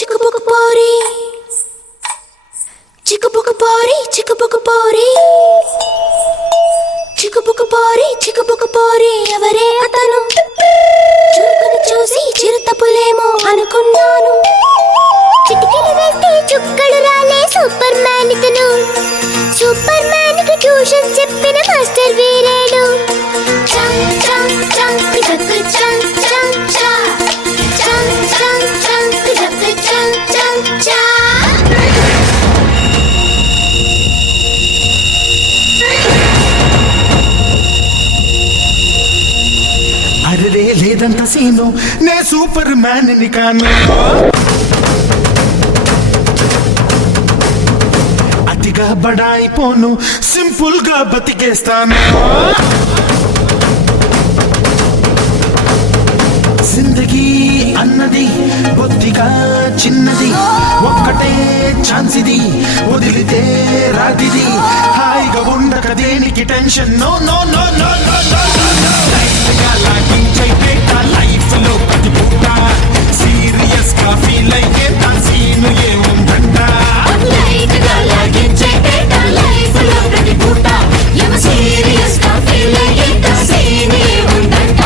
చిక్కుబుకు పోరి చిక్కుబుకు పోరి చిక్కుబుకు పోరి చిక్కుబుకు పోరి చిక్కుబుకు పోరి ఎవరే అతను చురుకును చూసి చిరుతపులేమో అనుకున్నాను చిటికెలు వేస్తే చుక్కలు రాలే సూపర్ మ్యాన్ ఇతను సూపర్ మ్యాన్ కి ట్యూషన్ చెప్పిన మాస్టర్ వీరేడు చంగ్ చంగ్ చంగ్ పిదక్ చంగ్ చంగ్ చా చంగ్ చంగ్ చంగ్ పిదక్ చంగ్ చంగ్ చా అరే లేదంత సీను నే సూపర్ మ్యాన్ ని కాను అతిగా బడాయిపోను సింపుల్ గా బతికేస్తాను జిందగీ అన్నది బొత్తిగా చిన్నది ఒక్కటే ఛాన్స్ ఇది వదిలితే రాతిది హాయిగా ఉండక దేనికి tension no no no no no no life లో ప్రతి పూట సీరియస్ గా ఫీల్ అయ్యే సీను ఏముందంట లైట్ గా లాగించే లైఫ్ లో ప్రతి పూట సీరియస్ గా ఫీల్ అయ్యే సీను ఏముందంట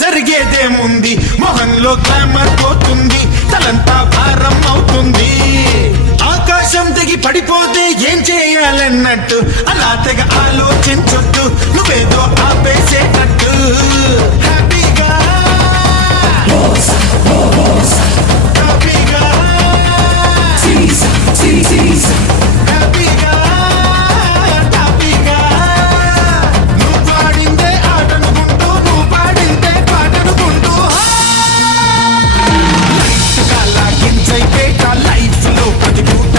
జరిగేదేముంది మొహంలో గ్లామర్ పోతుంది తలంతా భారం అవుతుంది ఆకాశం తెగి పడిపోతే ఏం చేయాలన్నట్టు అలా తెగ ఆలోచించొద్దు నువ్వేదో ఆపేసేటట్టు హ్యాపీగా హ్యాపీగా హ్యాపీగా హ్యాపీగా నువ్వు పాడిందే ఆటనుకుంటూ నువ్వు పాడిందే పాటనుకుంటూ లైఫ్ లో ప్రతి పూట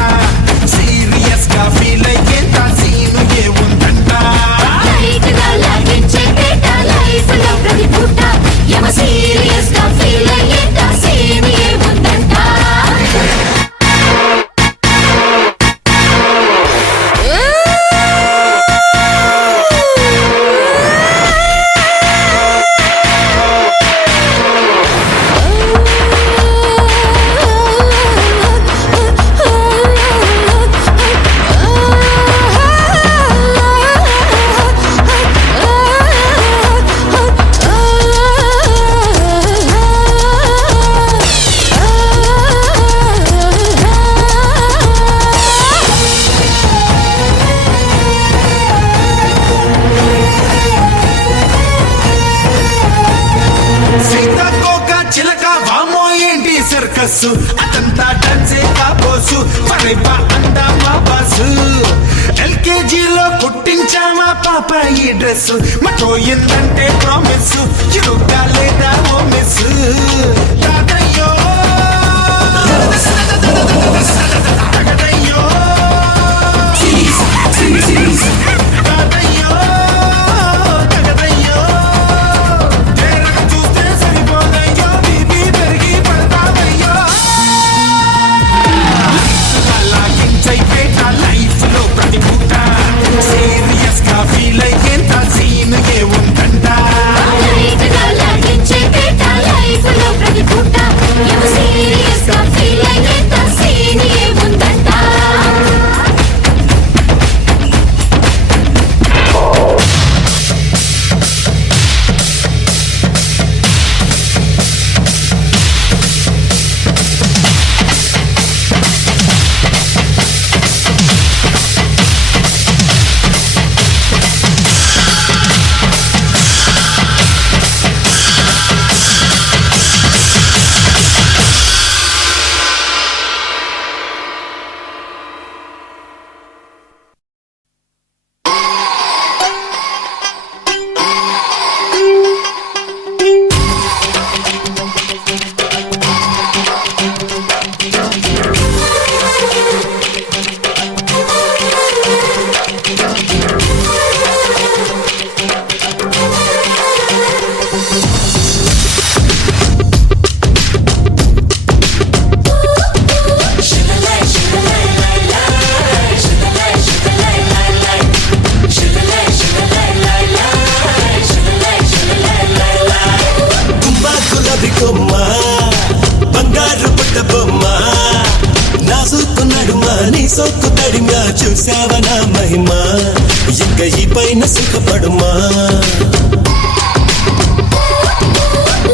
సీరియస్ గా ఫీల్ అయ్యేంత సీను ఏముందంట లైఫ్ లో ప్రతి పూట సీరియస్ గా ఫీల్ అయ్యేంత సీను ఏముందంట సర్కస్సు అదంతా డాన్సే కాబోసు పరైపా అందా మా బాసు ఎల్కేజీలో కుట్టించామా పాప ఈ డ్రెస్ మటోయిందంటే ప్రామిస్ చిరుగ్గా లేదా ఓ మిస్ తాతయ్యో తగదయ్యో తాతయ్యో తగదయ్యో తేరగా చూస్తే సరిపోదయ్యో బీబీ పెరిగి పడతావయ్యో లైఫ్ లో ప్రతి పూట సీరియస్ గా ఫీల్ అయ్యేంత సీన్ ఏముందంట లైఫ్ లో ప్రతి పూట సీరియస్ గా ఫీల్ అయ్యేంత సీన్ ఏముందంట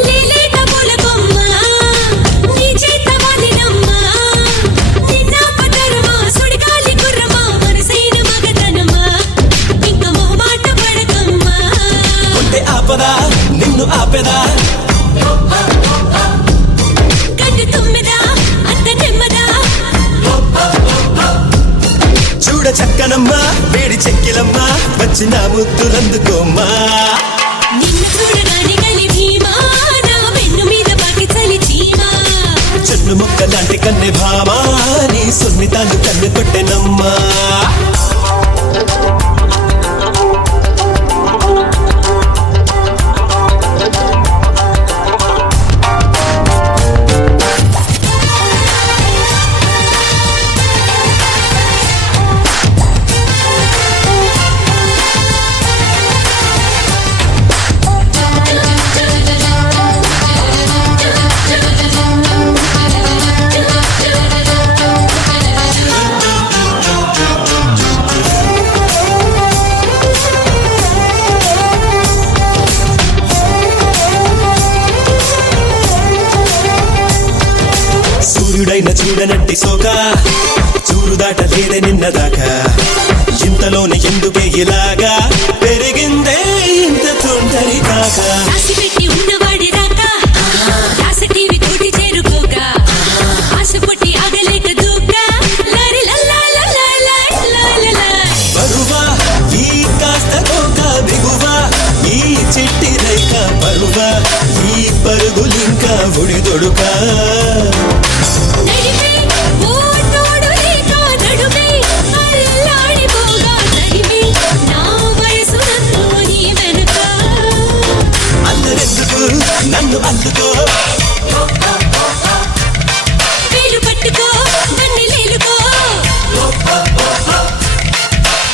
లేలేత పూలకొమ్మ నీ చేత వాలినమ్మ నిన్న పదరమా సుడిగాలి గుర్రమా మనసైన మగతనమా ఇంక మొహమాట పడకమ్మా ఉంటే ఆపదా నిన్ను ఆపెదా గడ్డు తుమ్మెదా అంత నెమ్మదా చూడ చక్కనమ్మా వేడి చెక్కిలమ్మా వచ్చిన ముద్దులందుకోమ్మా నిన్ను చూడగానే గలి భీమా నా వెన్ను మీద బాకి చలి చీమా చెన్ను మొక్క లాంటి కన్నె భామా నీ సున్నితాలు కన్ను కొట్టెనమ్మా సూర్యుడైన చూడనట్టి సోక చూరు దాటలేదే నిన్నదాకా ఇంతలోనే ఎందుకే ఇలాగా పెరిగిందే ఇంత తొందరి కాక రాసి పెట్టి ఉన్నవాడి రాక రాస టీవీ తోటి చేరుకోక ఆశ పుట్టి ఆగలేక దూక లారి లల్లా లల్లా లల్లా బరువా ఈ కాస్త కోక బిగువా ఈ చిట్టి రేఖ పరువా ఈ పరుగులింకా ఉడిదొడుకా నడిపే ఓ తోడు లేక నడుమే అల్లాడిపోగా తరిమే నా వయసు నన్ను నీ వెనుక అందరెందుకు నన్ను అందుకో వేలు పట్టుకో నన్ను లేలుకో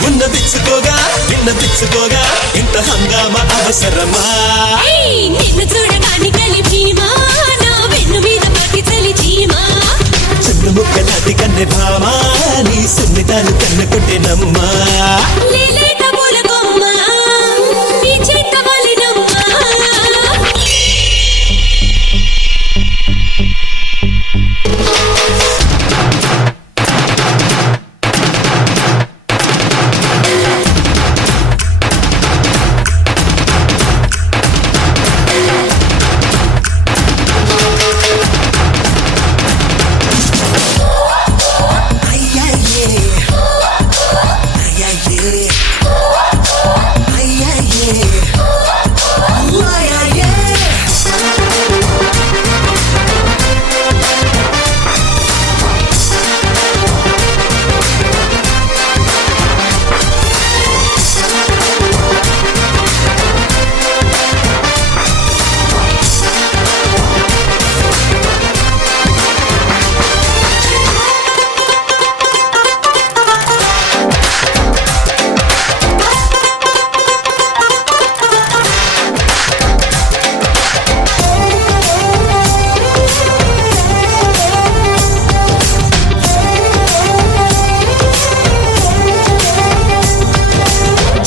ఉన్న పిచ్చుకోగా నిన్న పిచ్చుకోగా ఇంత హంగామా అవసరమా ఏయ్ నిన్ను చూడగానే గలి భీమా నా వెన్ను మీద బాకి చలి చీమా చిన్న ముక్క నాటి కన్నె భామా నీ సున్నితాలు కన్ను కొట్టెనమ్మా లేలేత పూలకొమ్మ నీ చేత వాలినమ్మ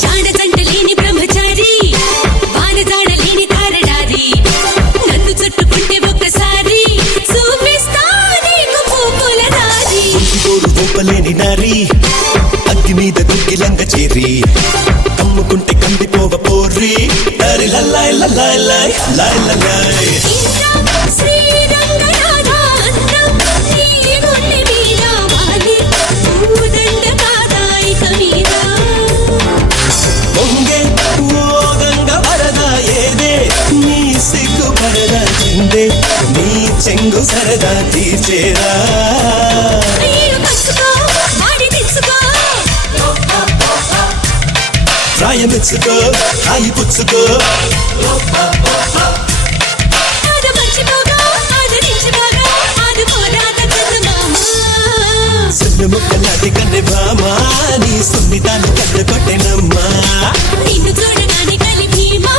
జాడ జంట లేని బ్రహ్మచారి వాన జాడ లేని తారడారి నన్ను చుట్టుకుంటే ఒక్కసారి చూపిస్తా నీకు పూపుల దారి తోడు ఊపలేని నారి అగ్గి మీద గుగ్గిలంగ చేరి కమ్ముకుంటే కందిపోవ పోర్రి అరి లల్లాయ్ లల్లాయ్ లాయ్ లాయ్ లల్లాయ్ ఇంద్ర శ్రీరంగనాథ అందం నీ గుండె మీద వాలి పూదండ కాదాయిక మీద పొంగే ఓ గంగ వరద ఏదే నీ సిగ్గు పరద చిందే నీ చెంగు సరదా తీర్చేరా నీరు పచ్చుకో వాడి తెచ్చుకో రాయమెచ్చుకో హాయి పుచ్చుకో ఆద మర్చిపోగా ఆదరించుకోగా ఆదుకోరాద చందమామ సున్ను ముక్క నాటి కన్నె భామా నీ సున్నితాలు కన్ను కొట్టెనమ్మా నిన్ను చూడగానే గలి భీమా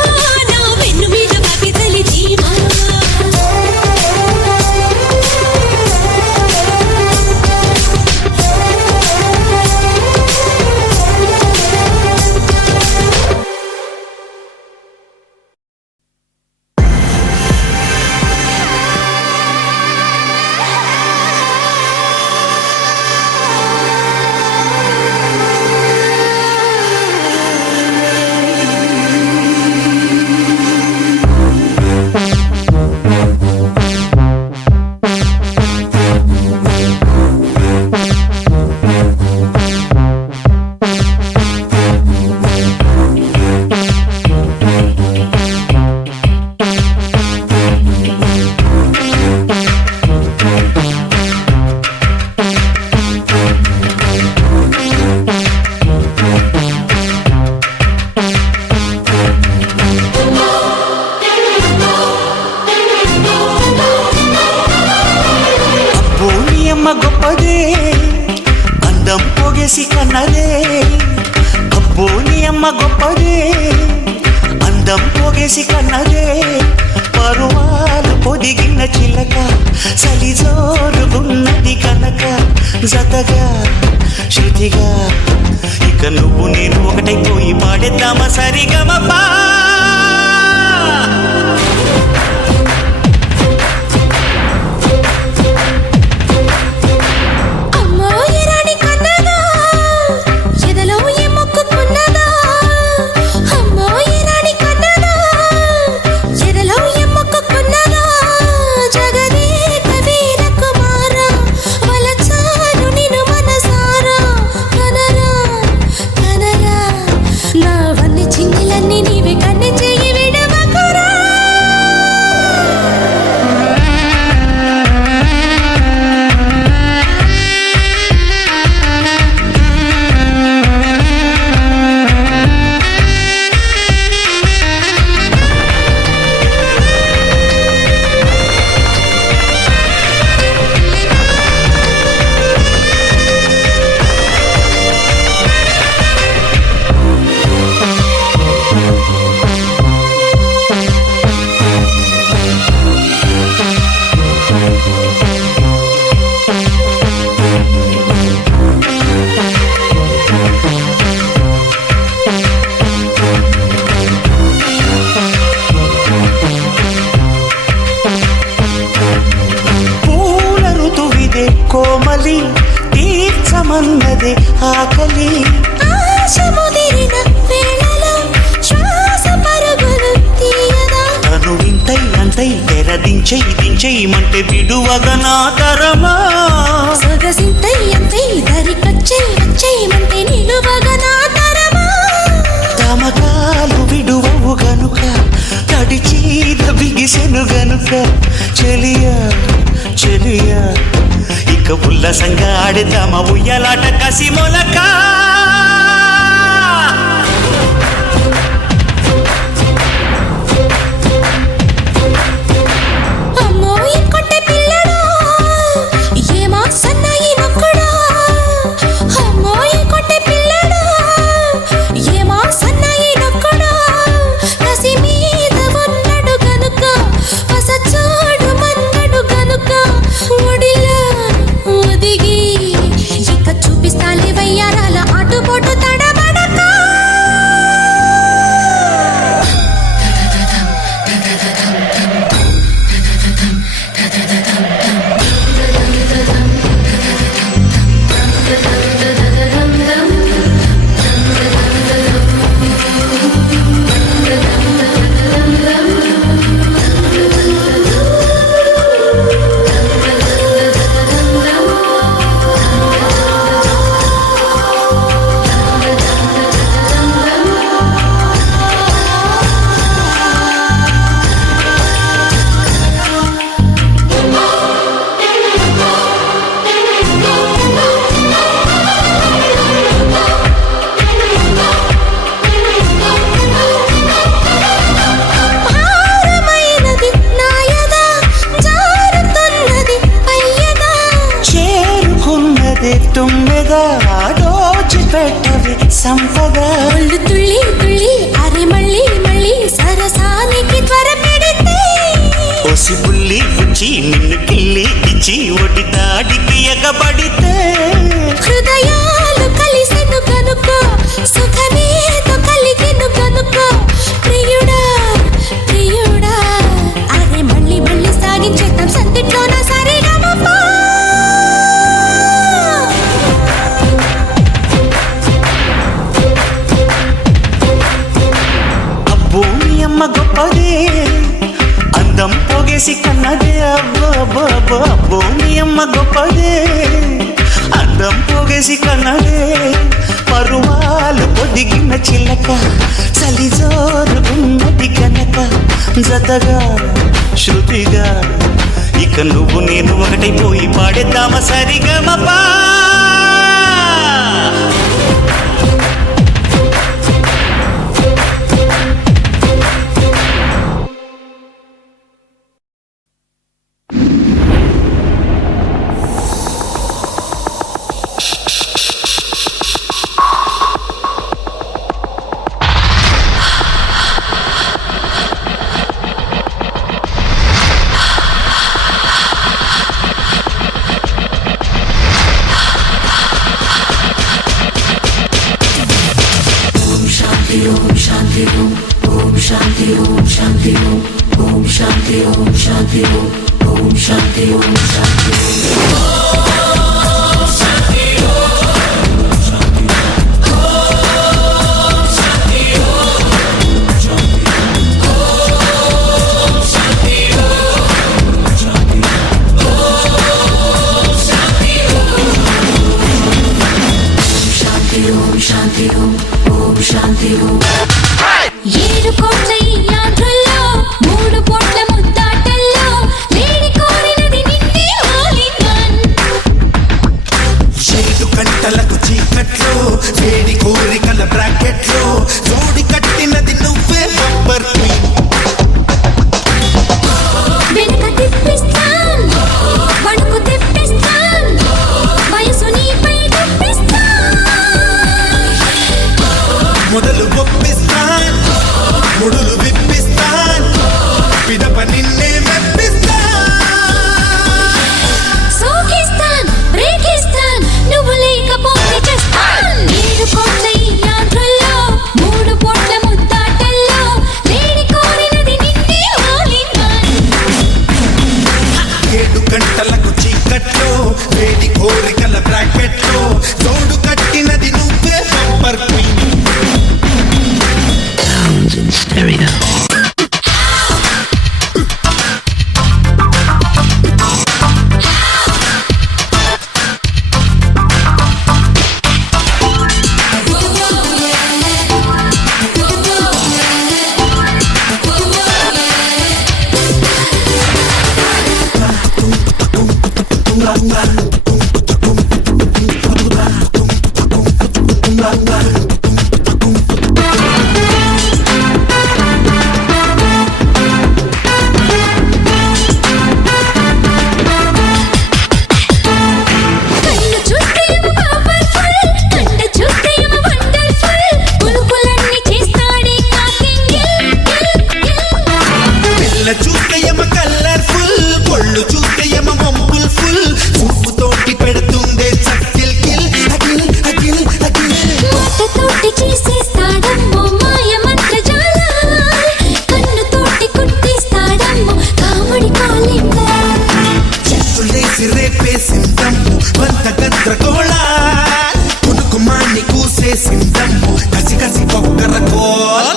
నా వెన్ను మీద బాకి చలి చీమా పొగేసి కన్నదే అబ్బో నీ అమ్మ గొప్పదే అందం పొగేసి కన్నదే పరువాలు పొదిగిన చిలక సలిజోరుగున్నది కనుక జతగా శృతిగా ఇక నువ్వు నేను ఒకటైపోయి పాడేద్దామా సరిగమపా కోమలి తీర్చమన్నదే ఆకలి ఆశముదిరిన వేళలో శ్వాస పరుగులు తీయదా తను వింతై అంతై తెరదించై దించైమంటే విడువగ నా తరమా సొగసింతై అంతై దరికొచ్చై వచ్చైమంటే నిలువగ నా తరమా తమకాలు విడువవు గనుక తడిచీద బిగిసెను గనుక చెలియా చెలియా ఇక ఉల్లసంగా ఆడేద్దామా ఉయ్యలాట కసి మొలక అమ్మో ఇంకొట్టే పిల్లడా ఏమా సన్నాయి నొక్కడా అమ్మో ఇంకొట్టే పిల్లడా ఏమా సన్నాయి నొక్కడా కసి మీద ఉన్నాడు గనుక అసచోడు మన్నాడు గనుక ఒడిలా ఒదిగి ఇక చూపిస్తాలే వయ్యారాల ఆటుపోటు తడబడక భారమైనది నాయదా జారుతున్నది అయ్యదా చేరుకున్నది తుమ్మెదా దోచిపెట్టవి సంపద ఒళ్ళు తుళ్ళి తుళ్ళి అరే మళ్ళీ మళ్ళీ సరసానికి త్వర పెడితే ఒసి బుల్లి గుచ్చి నిన్ను కిల్లి ఇచ్చి ఒడి దాడికి ఎగబడితే హృదయాలు కలిసెను గనుక సుఖమేదో కలిగెను గనుక ప్రియుడా ప్రియుడా అరే మళ్ళీ మళ్ళీ సాగించేద్దాం సందిట్లోన సరిగమపా అబ్బో నీ అమ్మ గొప్పదే అందం పొగేసి కన్నదే అబ్బో అబ్బో అబ్బో అబ్బో నీ అమ్మ గొప్పదే అందం పొగేసి కన్నదే పరువాలు పొదిగిన చిలక చలిజోరుగున్నది కనుక జతగా శృతిగా ఇక నువ్వు నేను ఒకటైపోయి పాడేద్దామా సరిగమపా ఏడు కోట్ల ఈ యాత్రల్లో 3 కోట్ల ముద్దాటల్లో లేడి కోరినది నిన్నే all in one. 7 గంటలకు చీకట్లో వేడి కోరికల బ్రాకెట్లో జోడి కట్టినది నువ్వే బంపర్ క్వీన్. వెనక తిప్పిస్తాన్ వణుకు తెప్పిస్తాన్ వయసు నీపై తెప్పిస్తాన్ మొదలు ఒప్పిస్తాన్ ముడులు విప్పిస్తాన్ పిదప నిన్నే మెప్పిస్తాన్. సోకిస్తాన్ బ్రేకిస్తాన్ నువ్వు లేకపోతే చేస్తాన్. 7 కోట్ల ఈ యాత్రల్లో 3 కోట్ల ముద్దాటల్లో లేడి కోరినది నిన్నే all in one. 7 గంటలకు చీకట్లో వేడి కోరికల బ్రాకెట్లో జోడు కట్టినది నువ్వే బంపర్ క్వీన్. కన్ను చూస్తే ఏమో పవర్ఫుల్ కంట చూస్తే ఏమో వండర్ఫుల్ పులుపులన్నీ చేస్తాడే కాకింగిల్ పిల్ల చూస్తే ఏమో కలర్ఫుల్ కొళ్ళు చూస్తే ఏమో మంపుల్ ఫుల్ చూపుతోటి పెడుతుందే చక్కిల్ కిల్ అగిల్ అగిల్ అగిల్. మాటతోటి చేసేస్తాడమ్మో మాయ మంత్రజాల కన్నుతోటి కుట్టిస్తాడమ్మో కాముడి కాలింగ చేతులేసి రేపేసిందమ్ము వంత గంద్రగోళ కునుకుమాన్ని కూసేసిందమ్ము కసి కసి కొక్కర కోల్.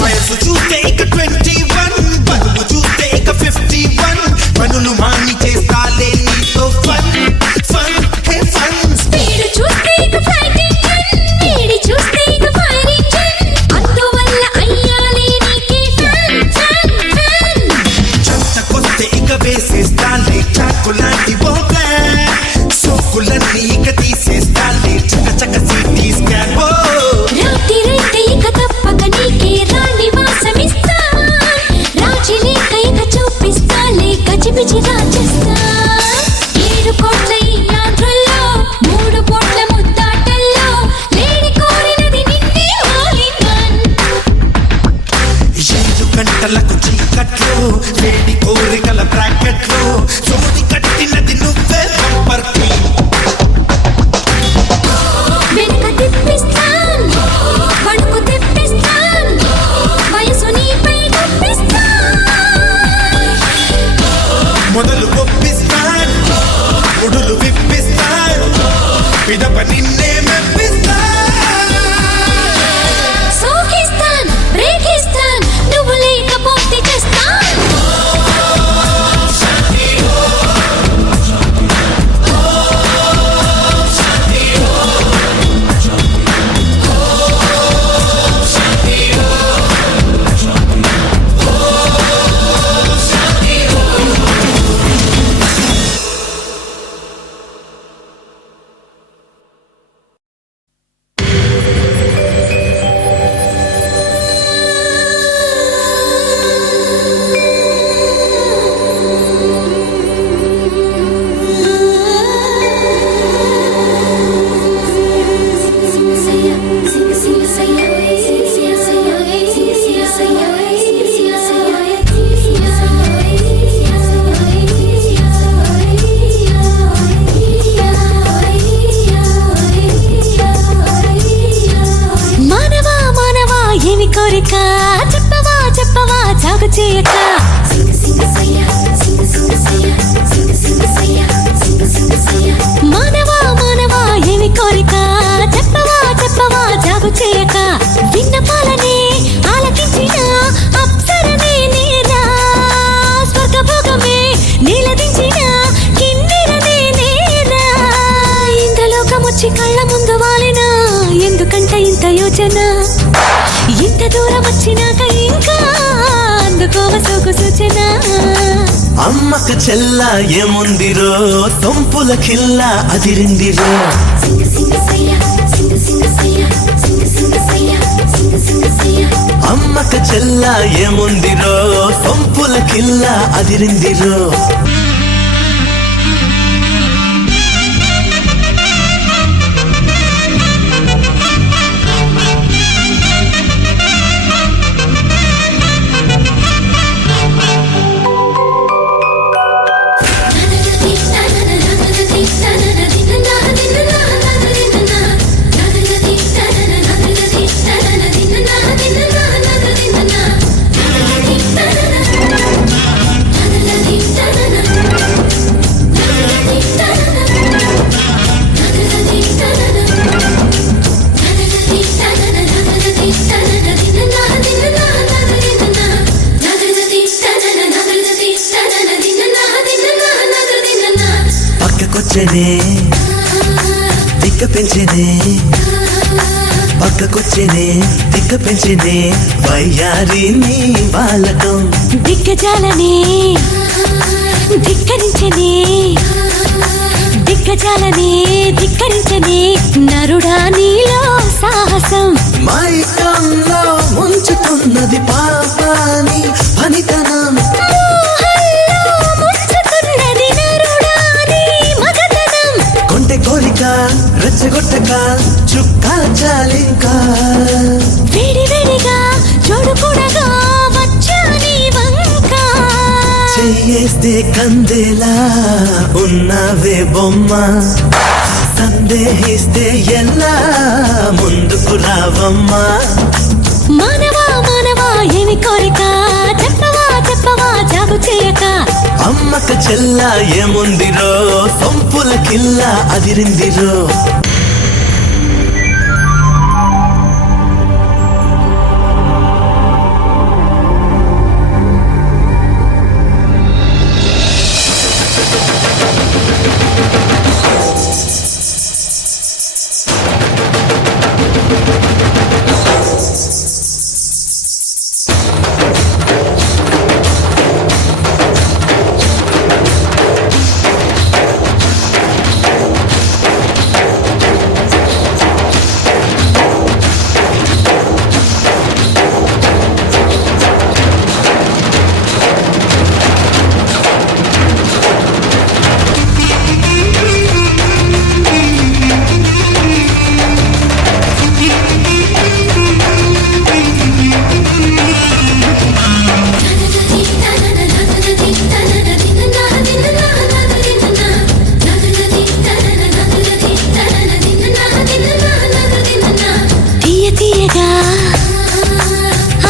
వయసు చూస్తే ఇక 21 బరువు చూస్తే ఇక 51 పనులు మాని చేస్తాలే నీతో ఫన్ ఫన్ హే ఫన్. స్పీడ్ చూస్తే ఇక ఫ్లైట్ ఇంజన్ వేడి చూస్తే ఇక ఫైర్ ఇంజన్ అందువల్ల అయ్యాలే నీకే ఫ్యాన్ ఫ్యాన్ ఫ్యాన్. చెత్తకొస్తే ఇక వేసేస్తాలే చాకులాంటి బోట్లే సోకులన్నీ ఇక తీసేస్తాలే చక చక సిటీ స్కాన్. రాత్రిరైతే ఇక తప్పక నీకే రాణి వాసమిస్తాన్ రాజులేక ఇక చూపిస్తాలే గజిబిజి రాజస్థాన్. 7 కోట్ల ఈ యాత్రల్లో 3 కోట్ల ముద్దాటల్లో లేడి కోరినది నిన్నే all in one. 7 గంటలకు చీకట్లో వేడి కోరికల బ్రాకెట్లో జోడి కట్టినది నువ్వే బంపర్ క్వీన్. వెనక తిప్పిస్తాన్ వణుకు తెప్పిస్తాన్ వయసు నీపై తెప్పిస్తాన్ మొదలు ఒప్పిస్తాన్ ముడులు విప్పిస్తాన్ పిదప నిన్నే మెప్పిస్తాన్. సోకిస్తాన్ బ్రేకిస్తాన్ చేయక మానవా మానవా ఏమి కోరిక చెప్పవా చెప్పవా జాగు చేయక విన్నపాలనే ఆలకించిన అప్సరనే నేరా స్వర్గభోగమే నీలదించిన కిన్నెరనే నేరా ఇంద్రలోకమొచ్చి కళ్ళ ముందు వాలినా ఎందుకంట ఇంత యోచన ఇంత దూరం వచ్చినాక ఇంకా అందుకోవ సోకు సూచన అమ్మకు చెల్ల ఏముందిరో సొంపుల కిల్ల అదిరిందిరో అమ్మకు చెల్ల ఏముందిరో సొంపుల కిల్ల అదిరిందిరో పక్కకొచ్చనే దిక్క పెంచనే పక్కకొచ్చనే దిక్క పెంచనే వయ్యారి నీ బాలకం దిగ్గజాలనే ధిక్కరించనే దిగ్గజాలనే ధిక్కరించనే నరుడా నీలో సాహసం మైకంలో ముంచుతున్నది పాపాని పనితనం కొంటె కోరిక రెచ్చగొట్టక చుక్కాల చాలింకా వేడి వేడిగా చూడుకూడగా వచ్చా నీ వంక చెయ్యేస్తే కందేలా ఉన్నావే బొమ్మ సందేహిస్తే ఎలా ముందుకు రావమ్మా మానవా మానవా ఏమి కోరిక చెప్పవా చెప్పవా జాగు చేయక అమ్మకు చెల్ల ఏముందిరో సొంపుల కిల్ల అదిరిందిరో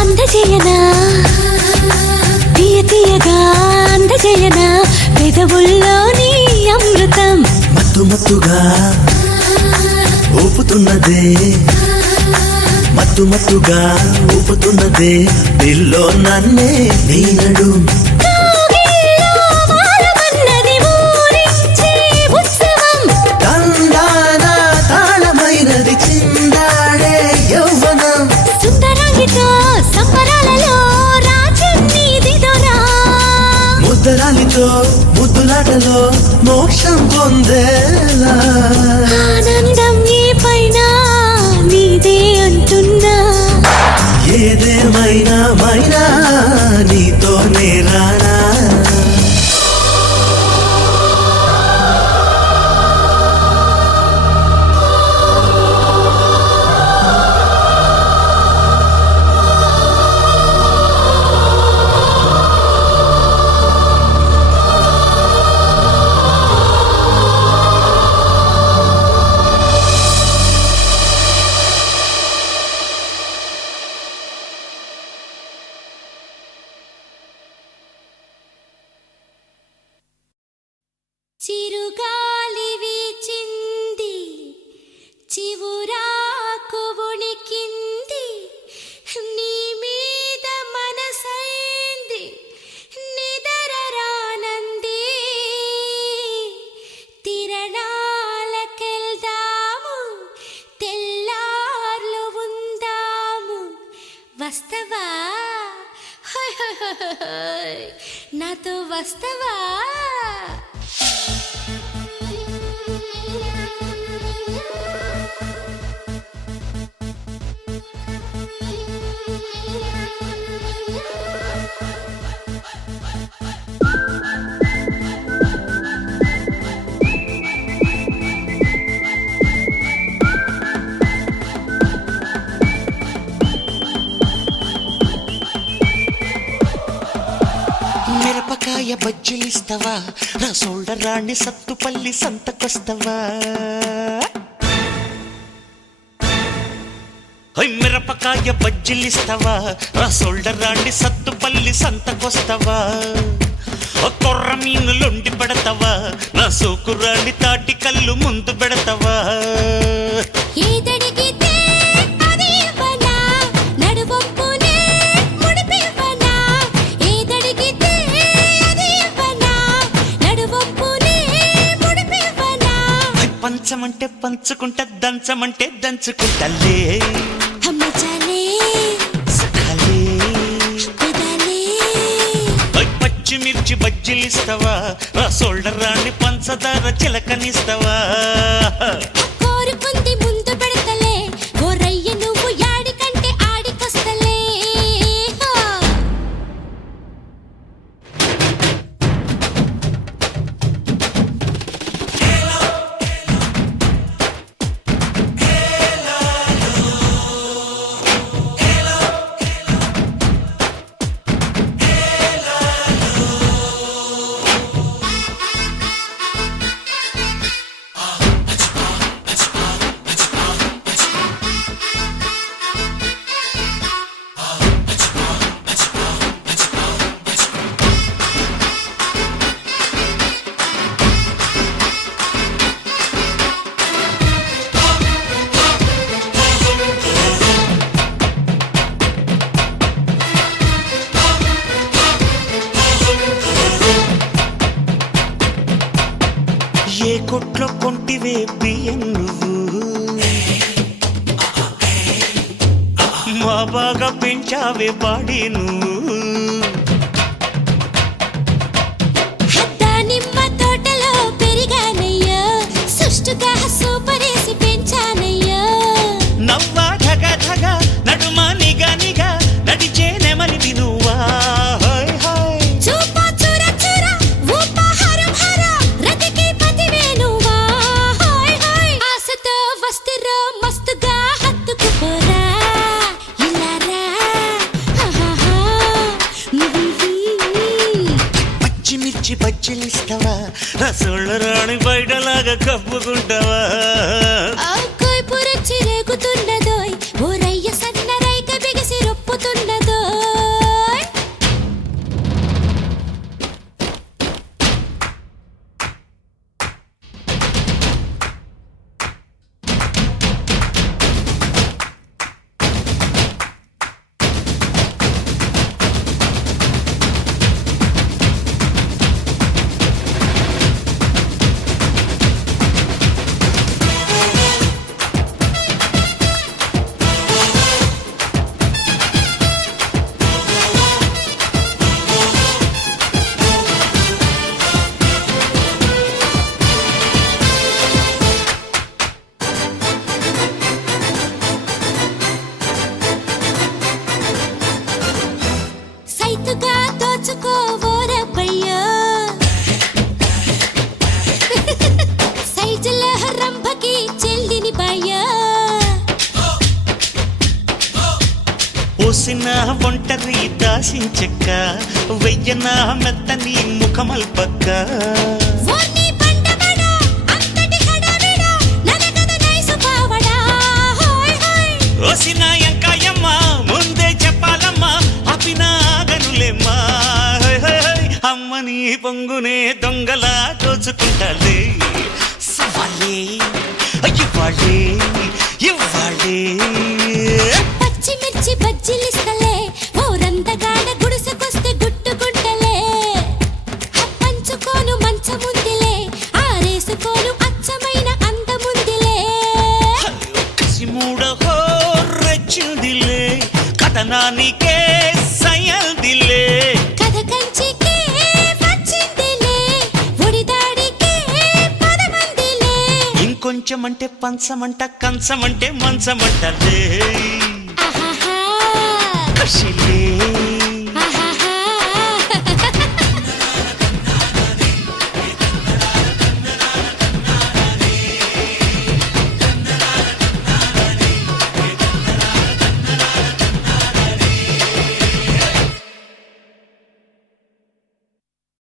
అందజేయనా తీయ తీయగా అందజేయనా పెదవుల్లోని అమృతం మత్తు మత్తుగా ఊపుతున్నదే మత్తు మత్తుగా ఊపుతున్నదే పిల్లో నన్నే నీనడు తాళమైనది చిందాడే యౌవనం సుందరాంగితో సంబరాలలో రాజన్నీదిదోరా ముద్దరాలితో ముద్దులాటలో మోక్షం పొందేలా ఆనందం ఏ పైన నీదే అంటున్నా ఏదేమైనా మైనా నీతోనే రానా నాతో వస్తావా? మిరపకాయ బజ్జీలిస్తావా, నా సోల్డర్ రాణి సత్తుపల్లి సంతకొస్తావా? మిరపకాయ బజ్జీలిస్తావా, నా సోల్డర్ రాణి సత్తుపల్లి సంతకొస్తావా? కొర్ర మీనులుండి పెడతావా, నా సోకురాణి తాటి కళ్ళు ముందు పెడతావా? ఏదడిగితే అది ఇవ్వనా, నడువొప్పునే ముడిపివ్వనా. ఏదడిగితే అది ఇవ్వనా, నడువొప్పునే ముడిపివ్వనా. పంచమంటే పంచుకుంటా, దంచమంటే దంచుకుంటలే. అమ్మ చాలే సఖాలే. పెదాలే. పచ్చిమిర్చి బజ్జీలిస్తావా, నా సోల్డర్ రాణి పంచదార చిలకనిస్తావా? కోరుకుంది ముందు పెడతలే, ఓ రయ్య నువ్వు యాడికంటే ఆడికొస్తలే. ఏ కొట్లో కొంటివే బియ్యం నువ్వు, మా బాగా పెంచావే బాడీ నువ్వు. దానిమ్మ తోటలో పెరిగానయ్యో, సుష్టుగా సూపరేసి పెంచానయ్యో. నవ్వా ధగ ధగ నడుమ నిగ నిగ నడిచే నెమలివి నువ్వా? Hi hi. చూపా చూర చూర, ఊపా హరం హర, రతికి పతివే నువ్వా? Hi hi. ఆశతో వస్తురో మస్తుగా హత్తుకుపోరా, ఇలారా. హాహాహా. పచ్చిమిర్చి బజ్జీలిస్తావా, నా సోల్డర్ రాణి బయటలాగా కప్పుకుంటావా? కొయ్పు రుచి రేగుతున్నదోయ్, ఓ రయ్య సన్న రైక బిగిసి రొప్పుతున్నదోయ్. సైతుగా దోచుకోవోరబ్బయ్యో, సైజుల రంభకి చెల్లిని బాయ్యో. పోసిన ఒంటరి దాసించక్క, వెయ్యన మెత్తని ముఖమల్పక్క. ఓర్ని బండబడ, అంతటి హడావిడ, ననగద నైసు పావడా. Hi hi. ఓసిన ఎంకాయమ్మ ముందే చెప్పాలమ్మా, అపినా గనులేమ్మా. అమ్మని పొంగునే దొంగలా దోచుకుంటాలే. సవాలే ఇవ్వాలే ఇవ్వాలే. పచ్చిమిర్చి బజ్జీలిస్తలే, ఓ రందగాడ గుడిసెకొస్తే గుట్టుకుంటలే. పంచుకోను మంచముందిలే, ఆరేసుకోను అచ్చమైన అందముందిలే. కసిమూడ హో రెచ్చిందిలే, కథనానికే సయల్దిలే. కొంచెమంటే పంచమంట కంచమంటే మంచమంట లే ఆహాహా. కషిలే